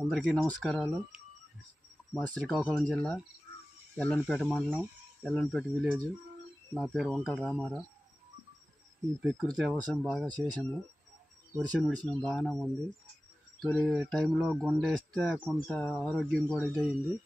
అందరికీ నమస్కారాలు. మా శ్రీకాకుళం జిల్లా ఎల్లనపేట మండలం ఎల్లనపేట విలేజ్. నా పేరు వంకల రామారావు. ఈ ప్రకృతి వ్యవసాయం బాగా చేసాము వర్షం విడిచిన బాగానే ఉంది. తొలి టైంలో గుండేస్తే కొంత ఆరోగ్యం కూడా ఇదయింది.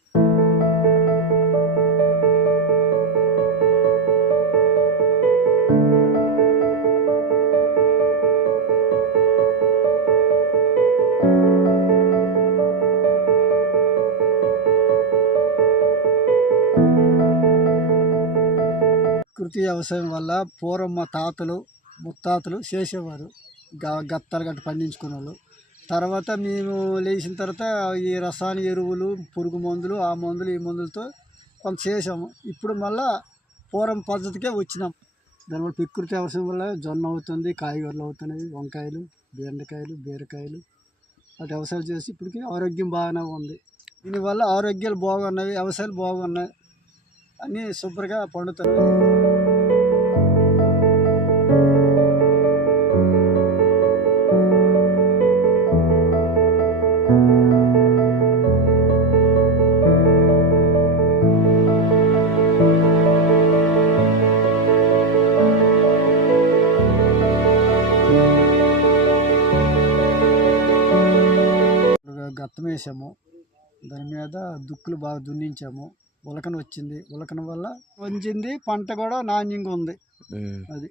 ప్రకృతి వ్యవసాయం వల్ల పూర్వం మా తాతలు ముత్తాతలు చేసేవారు. గ- గత్తాలు గట్ట పండించుకునే వాళ్ళు తర్వాత మేము లేచిన తర్వాత ఈ రసాయన ఎరువులు పురుగు మందులు ఆ మందులు ఈ మందులతో కొంత చేసాము. ఇప్పుడు మళ్ళా పూర్వం పద్ధతికే వచ్చినాం. దానివల్ల ప్రకృతి వ్యవసాయం వల్ల జొన్న అవుతుంది కాయగూరలు అవుతున్నాయి వంకాయలు బెండకాయలు బీరకాయలు అటు వ్యవసాయం చేసి ఇప్పటికి ఆరోగ్యం బాగానే ఉంది. దీనివల్ల ఆరోగ్యాలు బాగున్నాయి వ్యవసాయాలు బాగున్నాయి. అన్నీ సూపర్గా పండుతున్నాయి గత్తం వేసాము దాని మీద దుక్కులు బాగా దున్నించాము. ఉలకన వచ్చింది. ఉలకన వల్ల వంచింది పంట కూడా నాణ్యంగా ఉంది. అది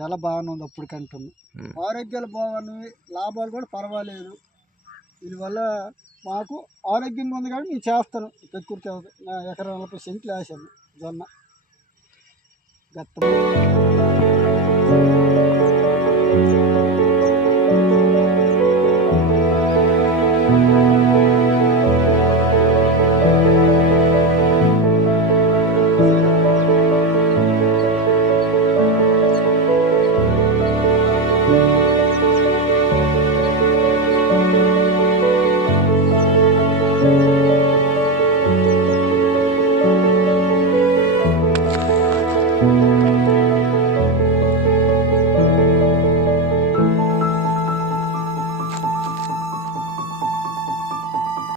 చాలా బాగానే ఉంది అప్పటికంటున్నా ఆరోగ్యాలు బాగున్నవి లాభాలు కూడా పర్వాలేదు. దీనివల్ల మాకు ఆరోగ్యంగా ఉంది కాబట్టి నేను చేస్తాను. వ్యవసాయం. నా ఎకరా నలభై సెంట్లు వేసాను జొన్న. గత్తం